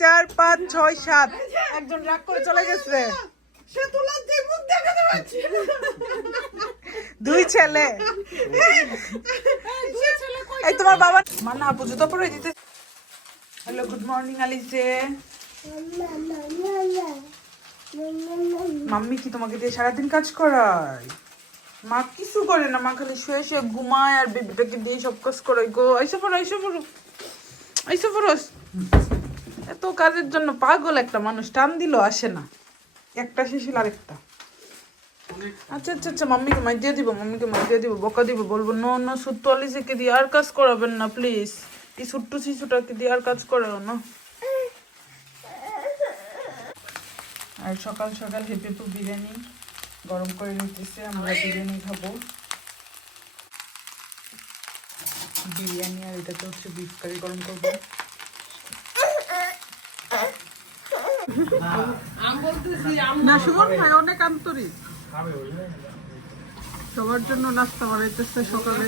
চার পাঁচ ছয় সাত। একজন রাগ করে চলে গেছে। দুই ছেলে। এই তোমার বাবা মানা আপু জুতো পরে দিতে হ্যালো গুড মর্নিং আলিসে মাম্মি কি তোমাকে দিয়ে সারাদিন কাজ করায়? মা কিছু করে না মা খালি শুয়ে শুয়ে ঘুমায় আর বেবিটাকে দিয়ে সব কাজ করে গো। আইসা পড়ো আইসা পড়ো। আইসা পড়ো। এত কাজের জন্য পাগল একটা মানুষ, টান দিল আসে না। একটা শেষ হলো আরেকটা। আচ্ছা আচ্ছা আচ্ছা মাম্মিকে মাই দিয়ে দিব, মাম্মিকে মাই দিয়ে দিব, বকা দিব, বলব, নো নো, সুট্টু আলিসেকে দিয়ে আর কাজ করাবেন না প্লিজ এই ছোট্ট শিশুটাকে দিয়ে আর কাজ করাও না। আর সকাল সকাল হেপেপু বিরিয়ানি গরম করে নিতেছে, আমরা বিরিয়ানি খাব। বিরিয়ানি আর এটাতে হচ্ছে বিফ কারি গরম করব। ভাই অনেক আন্তরিক। সবার জন্য নাস্তা বানাইতেছে সকালে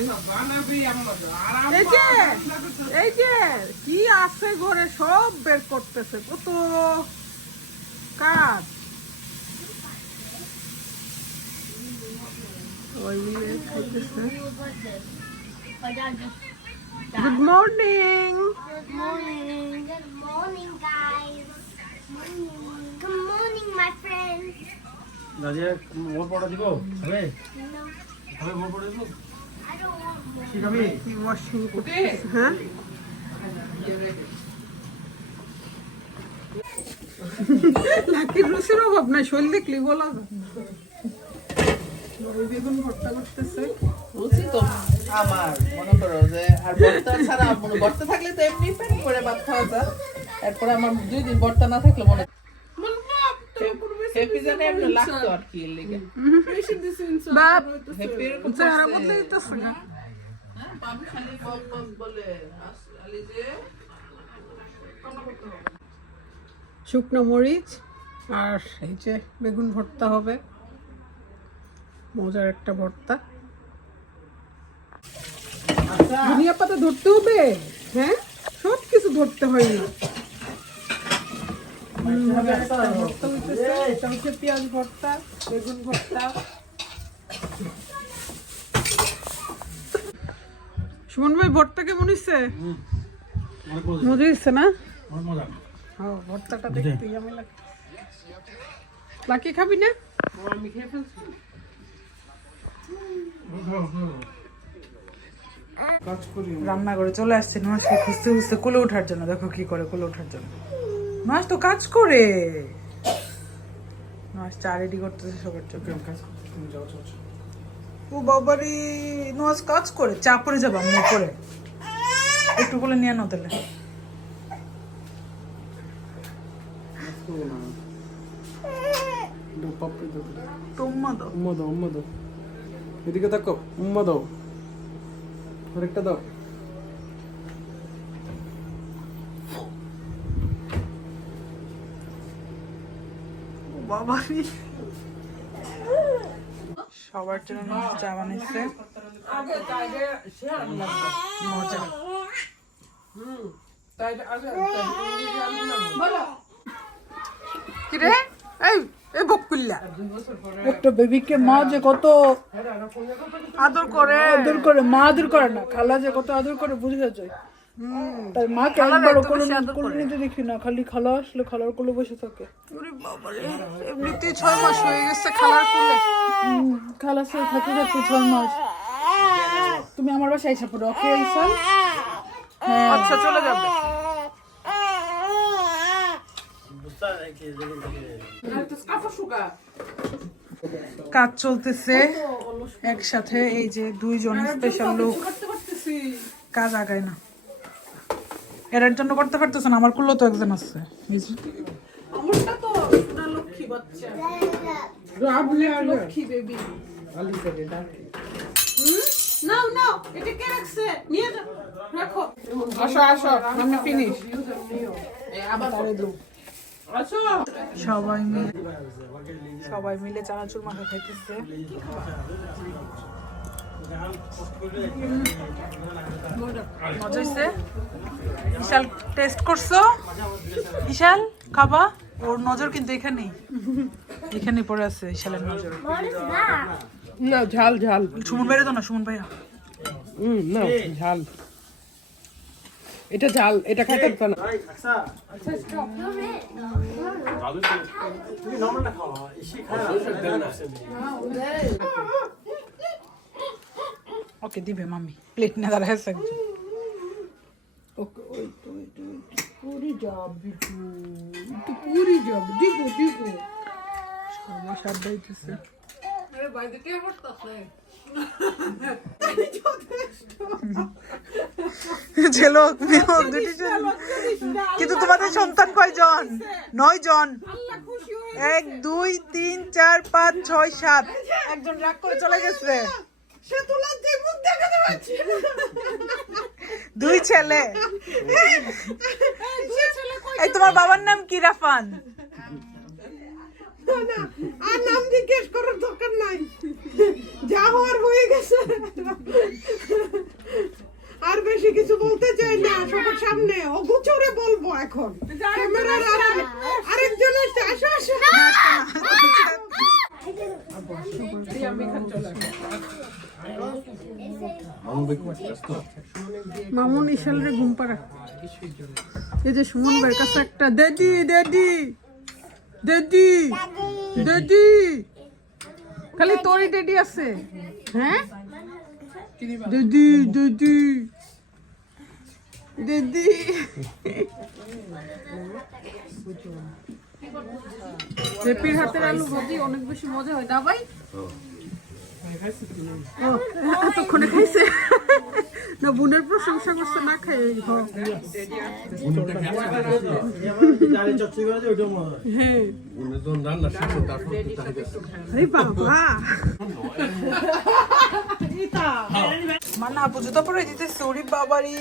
এই যে এই যে কি আছে ঘরে সব বের করতেছে। কত কাজ। Good morning Good morning. Good morning, guys. Good morning, my friends. Nazia মোর পড়া দিব? হবে No, হবে মোর পড়া দিব? I don't want more. কি ওয়াশিং করতেছে হ্যাঁ লাকির রুচির অভাব নাই শৈল দেখলি বলা বেগুন ভর্তা করতেছে। তো আমার মনে করো যে আর বর্তা ছাড়া মনে থাকলে তো এমনি প্যান করে ভাত খাওয়া যায়। এরপরে আমার দুই দিন বর্তা না থাকলে মনে লাগতো আর কি হ্যাঁ, শুকনো মরিচ আর এই যে বেগুন ভর্তা হবে। মজার একটা ভর্তা। ধনিয়া পাতা ধরতে হবে? হ্যাঁ? সব কিছু ধরতে হয় না ভর্তা হইতেছে। এটা হচ্ছে পেঁয়াজ ভর্তা বেগুন ভর্তা সুমন ভাই ভর্তা কেমন হচ্ছে মজা না? হ্যাঁ ভর্তাটা দেখতে আমি লাকি খাবি না? রান্না করে চলে আসছে নুয়াজকে খুঁজতে খুঁজতে কুলে ওঠার জন্য। দেখো কি করে কুলে ওঠার জন্য। নুয়াজ তো কাজ করে। নুয়াজ চা রেডি করতেছে সবার আমি যাও। ও বাবারি নুয়াজ কাজ করে। চা পরে যাবা মুখ করে একটু বলে নিয়ে নাও তাহলে। দাও দাও। দাও। উম্মা দাও উম্মা দাও। এদিকে তাকাও উম্মা দাও। আরেকটা দাও। ও বাবারি সবার জন্য চা বানাইছে মজা। কিরে এই এই বকুল্লা একটা বেবিকে মা যে কত আদর করে। আদর করে মা আদর করে না খালা যে কত আদর করে বুঝে যাচ্ছে তার মাকে একবার কোলে কোলে নিতে দেখি না খালি খালা আসলে খালার কোলে বসে থাকে। এমনিতেই ছয় মাস হয়ে গেছে খালার কোলে। থাকতে থাকতে ছয় মাস। তুমি আমার বাসায় এসে পড়ো ওকে ইসাল আচ্ছা চলে যাবে। কাজ চলতেছে। একসাথে এই যে দুইজন স্পেশাল লোক। কাজ আগায় না। এর জন্য করতে পারতেছে না? আমার কুলো তো একজন আছে। আমারটা তো সোনা লক্ষ্মী বাচ্চা। লক্ষ্মী বেবি আলি করে নাও নাও এটা কে রাখছে? নিয়ে যাও রাখো। আসো আসো আমি ফিনিশ আবার করে দাও। সবাই মিলে সবাই মিলে চানাচুর মাখা খাইতেছে। মজা হয়েছে বিশাল টেস্ট করছ? বিশাল? খাবা? ওর নজর কিন্তু এখানেই। এখানেই পড়ে আছে বিশালের নজর। না ঝাল ঝাল। সুমন বাইরে তো না সুমন ভাইয়া। হুম না ঝাল। এটা ঝাল এটা খাইতে পারতো না। তুমি নর্মালটা খাও এসে খায় না। ওকে দিবে মামি প্লেট না দাঁড়ায় আছে একজন ওকে ওই তো ওই তো পুরি যাবি তো পুরি যাবি দিব দিব সবাই সাদ্দা দিতেছে। কিন্তু তোমাদের সন্তান কয়জন নয় জন এক দুই তিন চার পাঁচ ছয় সাত একজন রাগ করে চলে গেছে দুই ছেলে। এই তোমার বাবার নাম কি রাফান? আর নাম জিজ্ঞেস করার দরকার নাই। যা হওয়ার হয়ে গেছে। আর বেশি কিছু বলতে চাই না সবার সামনে। অগুচরে বলব এখন। ক্যামেরার আর- আরেকজন এসে আসো আসো। মামুন ইশালরে ঘুম পাড়া। এই যে সুমন ভাইয়ের কাছে একটা, দেদি দেদি দেদি দেদি। খালি তোরই ডেডি আছে। হ্যাঁ? দিদি দিদি দিদি। রেপির হাতের আলু ভাজি, অনেক বেশি মজা হয়। না ভাই প্রশংসা না মানা জুতা পরে দিতেছে, ওরে বাবারি।